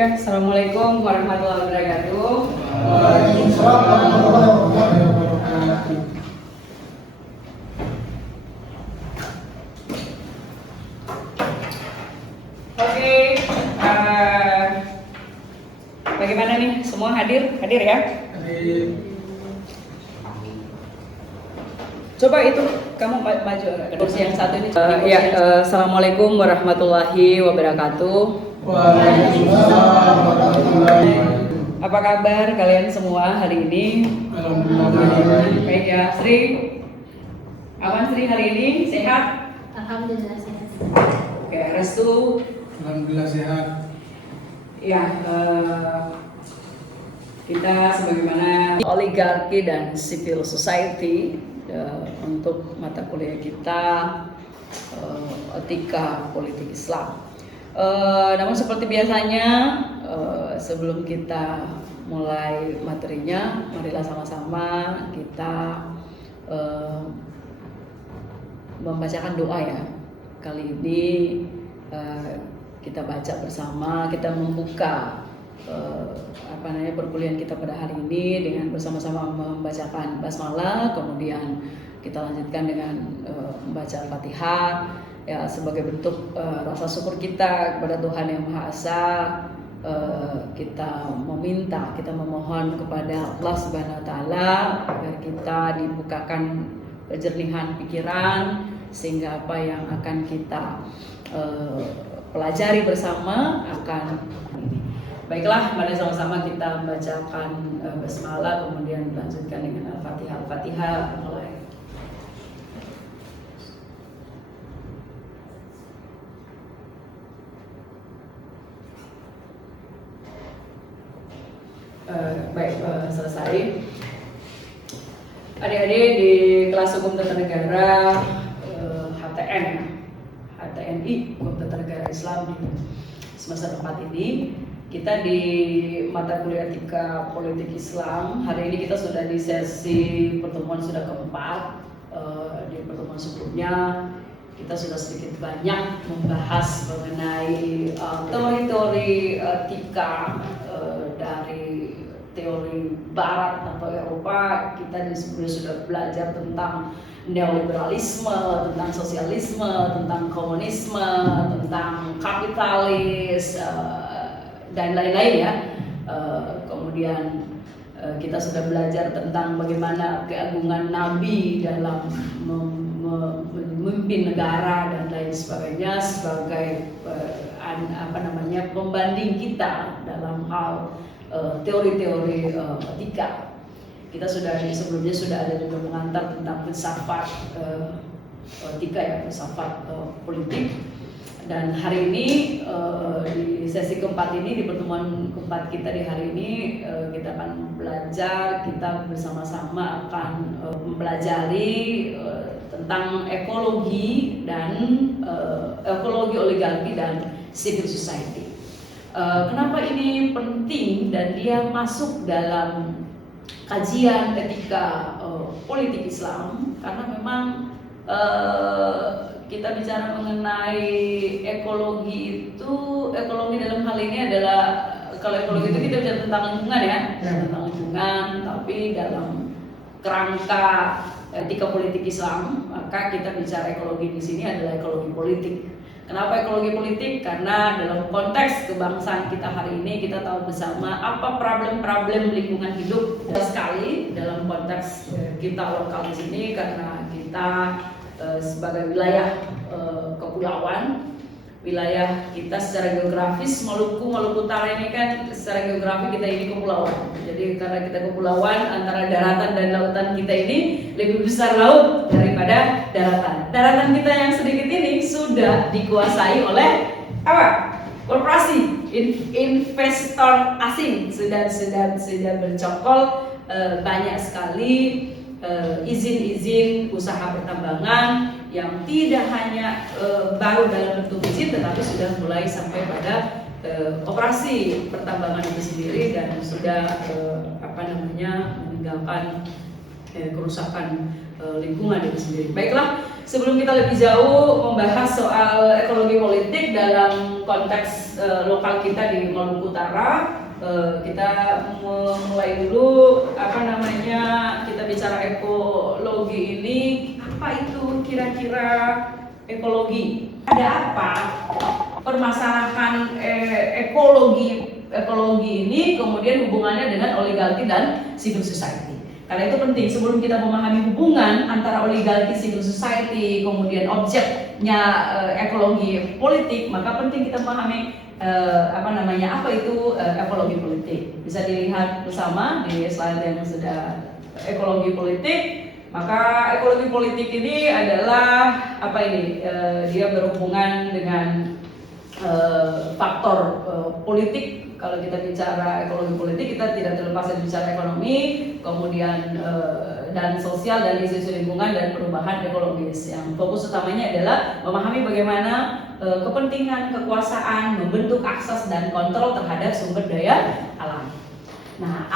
Ya, Assalamualaikum warahmatullahi wabarakatuh. Waalaikumsalam warahmatullahi wabarakatuh. Oke, bagaimana nih? Semua hadir ya? Coba itu kamu maju kursi yang satu ini. Assalamualaikum warahmatullahi wabarakatuh. Waalaikumsalam warahmatullahi wabarakatuh. Apa kabar kalian semua hari ini? Alhamdulillah. Baik ya, Sri. Aman Sri hari ini? Sehat? Alhamdulillah sehat. Oke, Restu. Alhamdulillah sehat. Ya, kita sebagaimana oligarki dan civil society untuk mata kuliah kita etika politik Islam. Namun seperti biasanya sebelum kita mulai materinya, marilah sama-sama kita membacakan doa ya. Kali ini kita baca bersama, kita membuka perkuliahan kita pada hari ini dengan bersama-sama membacakan basmalah, kemudian kita lanjutkan dengan membaca Al-Fatihah ya, sebagai bentuk rasa syukur kita kepada Tuhan Yang Maha Esa. Kita meminta, kita memohon kepada Allah Subhanahu wa taala agar kita dibukakan kejernihan pikiran sehingga apa yang akan kita pelajari bersama akan baiklah, mari sama-sama kita membacakan basmalah, kemudian dilanjutkan dengan Al-Fatihah. Al-Fatihah mulai. Selesai. Adik-adik di kelas Hukum Tata Negara HTNI, Hukum Tata Negara Islam di semester 4 ini, kita di mata kuliah etika politik Islam. Hari ini kita sudah di sesi pertemuan sudah keempat. Di pertemuan sebelumnya kita sudah sedikit banyak membahas mengenai teori-teori etika dari teori Barat atau Eropa. Kita sebelumnya sudah belajar tentang neoliberalisme, tentang sosialisme, tentang komunisme, tentang kapitalis dan lain-lain ya. Kemudian kita sudah belajar tentang bagaimana keagungan Nabi dalam memimpin negara dan lain sebagainya sebagai pembanding kita dalam hal teori-teori etika. Kita sebelumnya sudah ada juga mengantar tentang filsafat etika ya, filsafat politik. Dan hari ini di sesi keempat ini, di pertemuan keempat kita di hari ini, kita akan belajar, kita bersama-sama akan mempelajari tentang ekologi dan ekologi oligarki dan civil society. Kenapa ini penting dan dia masuk dalam kajian etika politik Islam? Karena memang kita bicara mengenai ekologi itu, ekologi dalam hal ini adalah, kalau ekologi itu kita bicara tentang lingkungan ya, tentang lingkungan, tapi dalam kerangka etika politik Islam, maka kita bicara ekologi di sini adalah ekologi politik. Kenapa ekologi politik? Karena dalam konteks kebangsaan kita hari ini, kita tahu bersama apa problem-problem lingkungan hidup sekali dalam konteks kita lokal di sini, karena kita sebagai wilayah kepulauan, wilayah kita secara geografis Maluku Utara ini kan secara geografi kita ini kepulauan. Jadi karena kita kepulauan, antara daratan dan lautan kita ini lebih besar laut daripada daratan. Daratan kita yang sedikit ini sudah dikuasai oleh apa? Korporasi, investor asing sudah bercokol banyak sekali izin-izin usaha pertambangan yang tidak hanya baru dalam bentuk izin, tetapi sudah mulai sampai pada operasi pertambangan itu sendiri dan sudah meninggalkan kerusakan lingkungan itu sendiri. Baiklah, sebelum kita lebih jauh membahas soal ekologi politik dalam konteks lokal kita di Maluku Utara, kita mulai dulu kita bicara ekologi ini. Apa itu kira-kira ekologi? Ada apa permasalahan ekologi ini kemudian hubungannya dengan oligarki dan civil society? Karena itu penting, sebelum kita memahami hubungan antara oligarki, civil society, kemudian objeknya ekologi politik, maka penting kita memahami apa itu ekologi politik. Bisa dilihat bersama di slide yang sudah ekologi politik. Maka ekologi politik ini adalah dia berhubungan dengan faktor politik. Kalau kita bicara ekologi politik, kita tidak terlepas dari bicara ekonomi, kemudian dan sosial, dan isu-isu lingkungan dan perubahan ekologis. Yang fokus utamanya adalah memahami bagaimana kepentingan, kekuasaan membentuk akses dan kontrol terhadap sumber daya alam. Nah,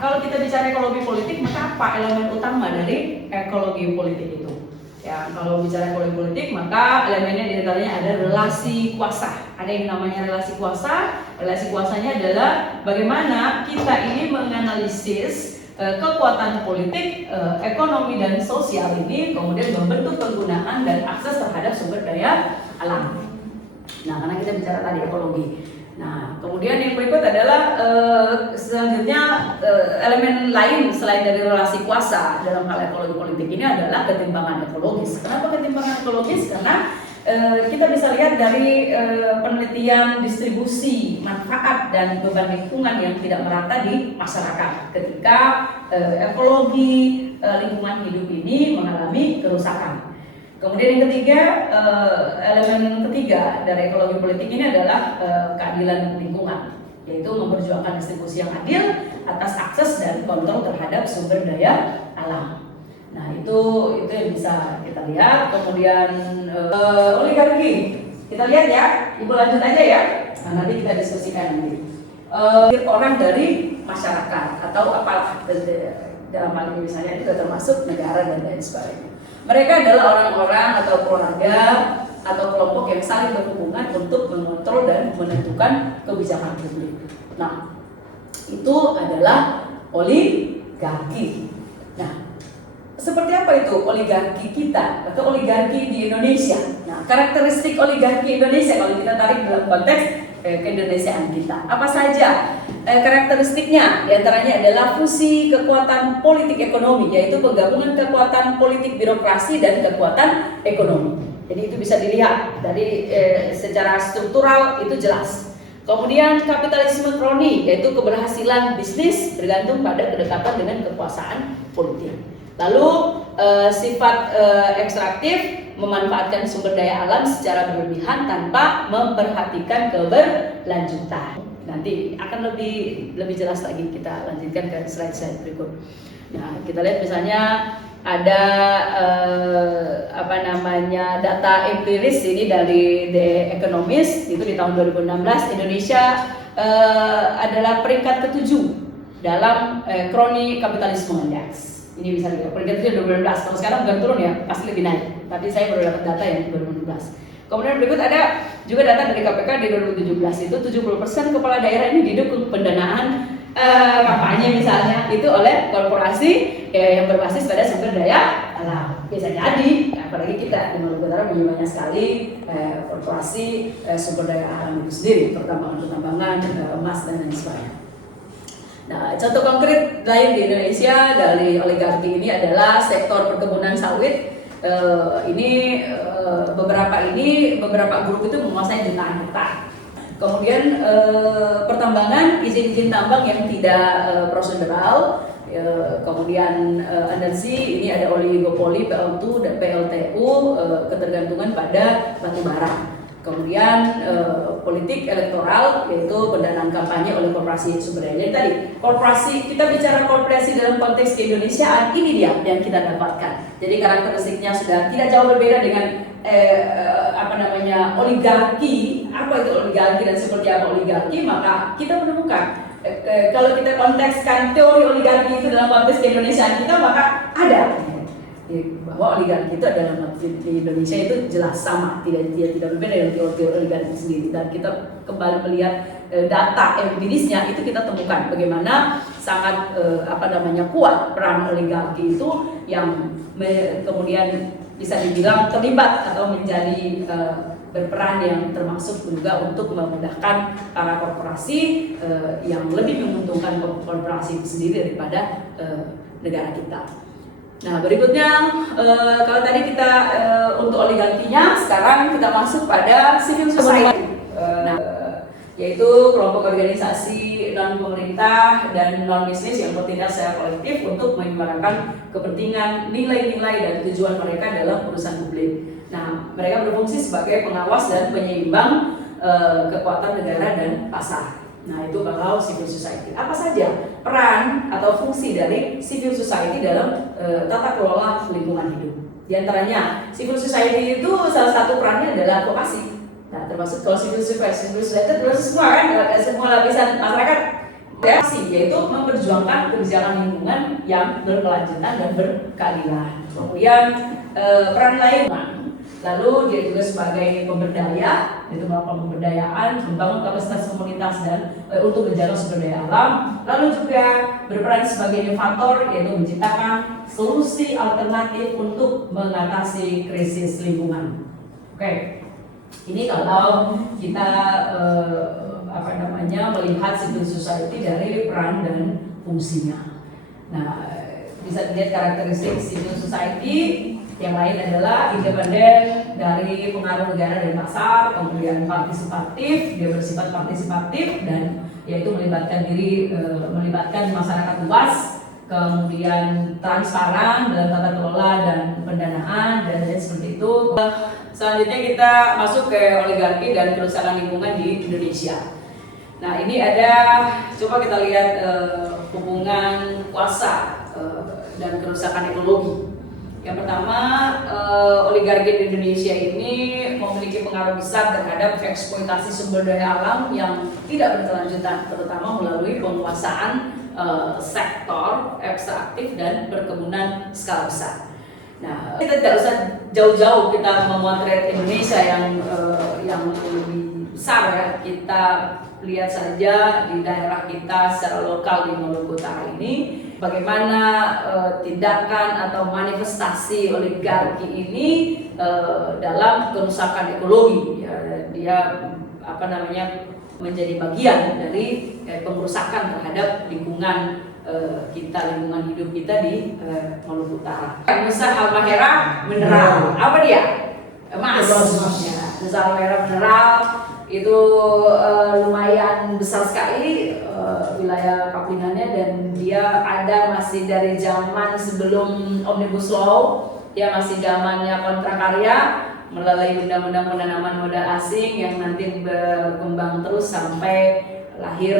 kalau kita bicara ekologi politik, maka apa elemen utama dari ekologi politik itu? Ya, kalau bicara ekologi politik, maka elemennya diantaranya ada relasi kuasa. Ada yang namanya relasi kuasa. Relasi kuasanya adalah bagaimana kita ini menganalisis kekuatan politik, ekonomi dan sosial ini, kemudian membentuk penggunaan dan akses terhadap sumber daya alam. Nah, karena kita bicara tadi ekologi. Nah, kemudian yang berikut adalah selanjutnya elemen lain selain dari relasi kuasa dalam hal ekologi politik ini adalah ketimpangan ekologis. Kenapa ketimpangan ekologis? Karena kita bisa lihat dari penelitian distribusi manfaat dan beban lingkungan yang tidak merata di masyarakat ketika ekologi lingkungan hidup ini mengalami kerusakan. Kemudian yang ketiga, elemen ketiga dari ekologi politik ini adalah keadilan lingkungan, yaitu memperjuangkan distribusi yang adil atas akses dan kontrol terhadap sumber daya alam. Nah, itu yang bisa kita lihat. Kemudian oligarki, kita lihat ya, Ibu lanjut aja ya. Nah, nanti kita diskusikan nanti. Orang dari masyarakat atau apalah dalam hal ini misalnya itu termasuk negara dan lain sebagainya. Mereka adalah orang-orang atau keluarga atau kelompok yang saling berhubungan untuk mengontrol dan menentukan kebijakan publik. Nah, itu adalah oligarki. Nah, seperti apa itu oligarki kita atau oligarki di Indonesia? Nah, karakteristik oligarki Indonesia kalau kita tarik dalam konteks keindonesiaan kita, apa saja karakteristiknya? Di antaranya adalah fusi kekuatan politik ekonomi, yaitu penggabungan kekuatan politik birokrasi dan kekuatan ekonomi. Jadi itu bisa dilihat dari secara struktural itu jelas. Kemudian kapitalisme kroni, yaitu keberhasilan bisnis bergantung pada kedekatan dengan kekuasaan politik. Lalu sifat ekstraktif, memanfaatkan sumber daya alam secara berlebihan tanpa memperhatikan keberlanjutan. Nanti akan lebih jelas lagi, kita lanjutkan ke slide berikut. Nah, kita lihat misalnya ada data empiris ini dari The Economist, itu di tahun 2016 Indonesia adalah peringkat ke-7 dalam kroni kapitalisme index. Ini bisa dilihat peringkat itu 2012. Kalau sekarang bukan turun ya, pasti lebih naik. Tapi saya baru dapat data yang 2016. Kemudian berikut ada juga data dari KPK di 2017, itu 70% kepala daerah ini didukung pendanaan kampanye misalnya itu oleh korporasi yang berbasis pada sumber daya alam. Bisa jadi, apalagi kita di Maluku Utara punya banyak sekali korporasi sumber daya alam itu sendiri, pertambangan, emas dan lain sebagainya. Nah, contoh konkret lain di Indonesia dari oligarki ini adalah sektor perkebunan sawit. Beberapa grup itu menguasai jutaan hektar. Kemudian pertambangan, izin-izin tambang yang tidak prosedural. Kemudian energi, ini ada oligopoli, PLTU dan PLTU, ketergantungan pada batu bara. Kemudian politik elektoral, yaitu pendanaan kampanye oleh korporasi sumber daya. Jadi tadi korporasi, kita bicara korporasi dalam konteks keindonesiaan, ini dia yang kita dapatkan. Jadi karakteristiknya sudah tidak jauh berbeda dengan oligarki. Apa itu oligarki dan seperti apa oligarki? Maka kita menemukan kalau kita kontekskan teori oligarki itu dalam konteks keindonesiaan kita, maka ada bahwa oligarki itu adalah di Indonesia itu jelas sama, tidak berbeda dengan teori oligarki sendiri. Dan kita kembali melihat data empirisnya itu kita temukan bagaimana sangat kuat peran oligarki itu yang kemudian bisa dibilang terlibat atau menjadi berperan yang termasuk juga untuk memudahkan para korporasi yang lebih menguntungkan korporasi itu sendiri daripada negara kita. Nah berikutnya kalau tadi kita untuk oligarkinya, sekarang kita masuk pada civil society, yaitu kelompok organisasi non pemerintah dan non bisnis yang bertindak secara kolektif untuk menyuarakan kepentingan, nilai-nilai dan tujuan mereka dalam urusan publik. Nah mereka berfungsi sebagai pengawas dan penyeimbang kekuatan negara dan pasar. Nah itu kalau civil society. Apa saja peran atau fungsi dari civil society dalam tata kelola lingkungan hidup? Di antaranya civil society itu salah satu perannya adalah advokasi. Nah termasuk kalau civil society termasuk semua kan, semua lapisan masyarakat yaitu memperjuangkan kebijakan lingkungan yang berkelanjutan dan berkeadilan. Kemudian peran lain, lalu dia juga sebagai pemberdaya, itu melakukan pemberdayaan, membangun kapasitas komunitas dan untuk menjaga sumber daya alam. Lalu juga berperan sebagai inovator, yaitu menciptakan solusi alternatif untuk mengatasi krisis lingkungan. Oke, ini kalau kita melihat civil society dari peran dan fungsinya. Nah, bisa dilihat karakteristik civil society. Yang lain adalah independen dari pengaruh negara dan pasar, kemudian partisipatif, dia bersifat partisipatif dan yaitu melibatkan masyarakat luas, kemudian transparan dalam tata kelola dan pendanaan dan lain seperti itu. Selanjutnya kita masuk ke oligarki dan kerusakan lingkungan di Indonesia. Nah ini ada, coba kita lihat hubungan kuasa dan kerusakan ekologi. Yang pertama, oligarki di Indonesia ini memiliki pengaruh besar terhadap eksploitasi sumber daya alam yang tidak berkelanjutan, terutama melalui penguasaan sektor ekstraktif dan perkebunan skala besar. Nah, kita tidak usah jauh-jauh kita memotret Indonesia yang lebih besar ya. Kita lihat saja di daerah kita secara lokal di Maluku Utara ini bagaimana tindakan atau manifestasi oligarki ini dalam kerusakan ekologi. Ya, dia menjadi bagian dari pengerusakan terhadap lingkungan kita, lingkungan hidup kita di Maluku Utara. Nusa Halmahera mineral, apa dia? Emas. Ya, Nusa Halmahera mineral itu lumayan besar sekali wilayah kaplinannya, dan dia ada masih dari zaman sebelum Omnibus Law, dia masih zamannya kontrak karya melalui undang-undang penanaman modal asing yang nanti berkembang terus sampai lahir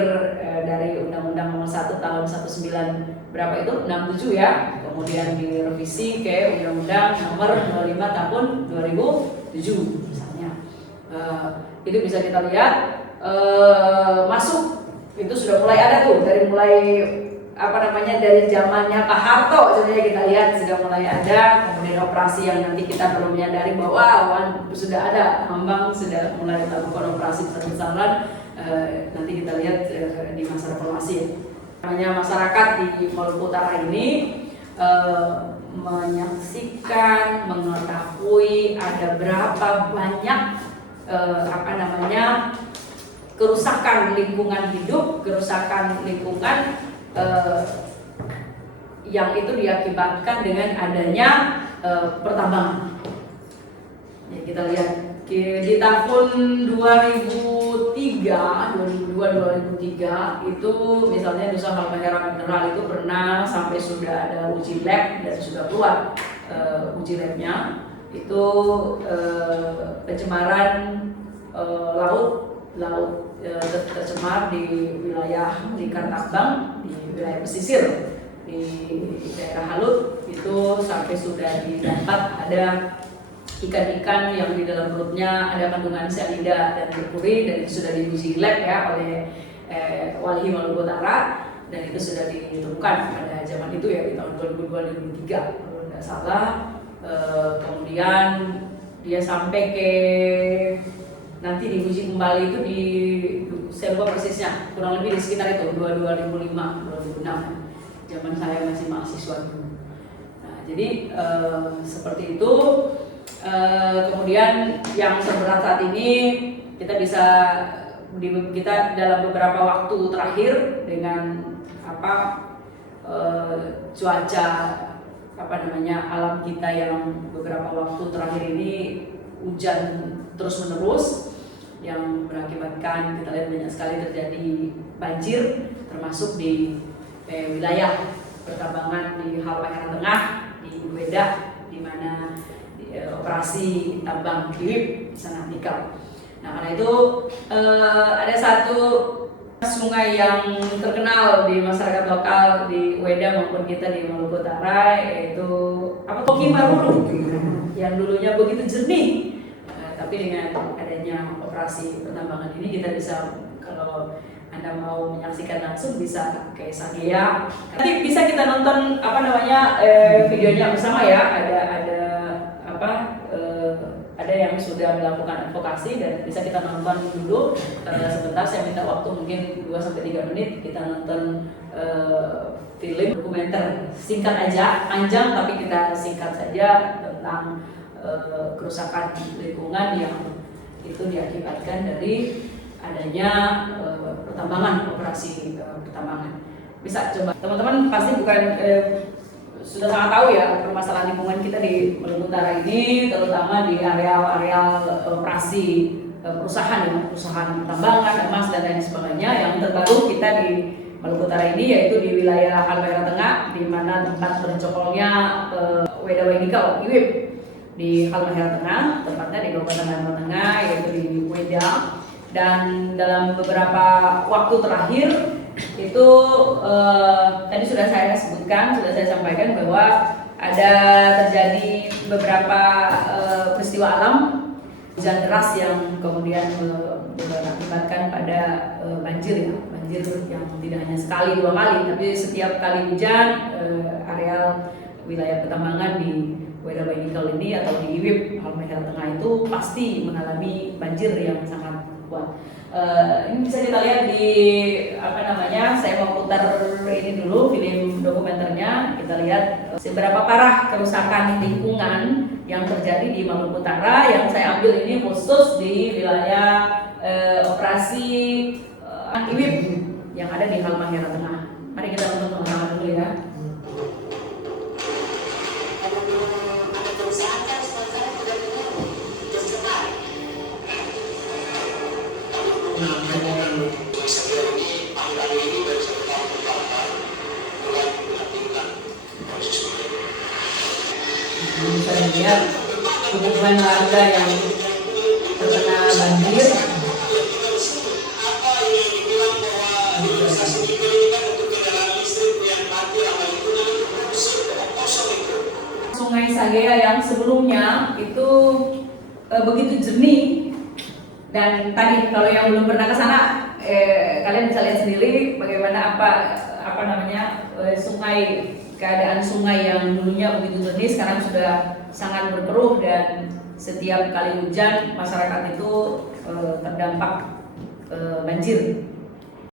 dari Undang-Undang Nomor 1 Tahun 19 berapa itu 67 ya, kemudian direvisi ke Undang-Undang Nomor 25 Tahun 2007 misalnya. Itu bisa kita lihat masuk itu sudah mulai ada tuh dari dari zamannya Pak Harto sebenarnya kita lihat sudah mulai ada, kemudian operasi yang nanti kita perlu menyadari bahwa sudah ada ambang sudah mulai melakukan operasi besar-besaran. Nanti kita lihat di masa reformasi. Namanya masyarakat di Maluku Utara ini menyaksikan, mengetahui ada berapa banyak kerusakan lingkungan hidup, kerusakan lingkungan yang itu diakibatkan dengan adanya pertambangan. Ya, kita lihat di tahun 2002-2003 itu misalnya Nusa Halmahera mineral itu pernah sampai sudah ada uji lab dan sudah keluar uji labnya itu pencemaran laut tercemar di wilayah Lingkar Tambang, di wilayah pesisir di daerah Halut itu sampai sudah didapat ada ikan-ikan yang di dalam perutnya ada kandungan cyanida dan merkuri, dan itu sudah diuji lab ya oleh Walhi Maluku Utara, dan itu sudah ditemukan pada zaman itu ya di tahun 2002-2003 tidak salah. Kemudian dia sampai ke nanti diuji kembali itu di saya lupa persisnya, kurang lebih di sekitar itu 2005 2006 zaman saya masih mahasiswa dulu. Nah, jadi seperti itu. Kemudian yang terberat saat ini kita bisa kita dalam beberapa waktu terakhir dengan cuaca alam kita yang beberapa waktu terakhir ini hujan terus menerus yang berakibatkan kita lihat banyak sekali terjadi banjir termasuk di wilayah pertambangan di Halmahera Tengah, di Wedah, di mana operasi tambang Iwip sangat nikel. Nah, karena itu ada satu sungai yang terkenal di masyarakat lokal di Wedah maupun kita di Maluku Utara, yaitu Koki Maruru yang dulunya begitu jernih. Tapi dengan adanya operasi pertambangan ini kita bisa, kalau Anda mau menyaksikan langsung bisa ke Sagea. Nanti bisa kita nonton videonya bersama ya. Ada yang sudah melakukan advokasi dan bisa kita nonton dulu sebentar. Saya minta waktu mungkin 2-3 menit kita nonton film dokumenter singkat aja, panjang tapi kita singkat saja tentang kerusakan lingkungan yang itu diakibatkan dari adanya pertambangan, operasi pertambangan. Bisa coba teman-teman pasti bukan sudah sangat tahu ya permasalahan lingkungan kita di Maluku Utara ini, terutama di areal-areal operasi perusahaan pertambangan, emas dan lain sebagainya. Yang terbaru kita di Maluku Utara ini yaitu di wilayah Halmahera Tengah, di mana tempat bercokolnya Wedah Nikel Iwip di Halmahera Tengah, tempatnya di Kabupaten Halmahera Tengah yaitu di Wedah. Dan dalam beberapa waktu terakhir itu tadi sudah saya sebutkan, sudah saya sampaikan bahwa ada terjadi beberapa peristiwa alam, hujan deras yang kemudian mengakibatkan pada banjir yang tidak hanya sekali 2 kali, tapi setiap kali hujan areal wilayah pertambangan di Wedah Nikel ini atau di Iwip Halmahera Tengah itu pasti mengalami banjir yang sangat kuat. Ini bisa kita lihat di saya mau putar ini dulu film dokumenternya. Kita lihat seberapa parah kerusakan lingkungan yang terjadi di Maluku Utara. Yang saya ambil ini khusus di wilayah operasi Iwip yang ada di Halmahera Tengah. Mari kita nonton sama-sama dulu ya. Bisa dilihat hubungan warga yang terkena banjir. Sungai Sagea yang sebelumnya itu begitu jernih, dan tadi kalau yang belum pernah ke sana kalian bisa lihat sendiri bagaimana keadaan sungai yang dulunya begitu jernih sekarang sudah sangat berkeruh, dan setiap kali hujan masyarakat itu terdampak banjir.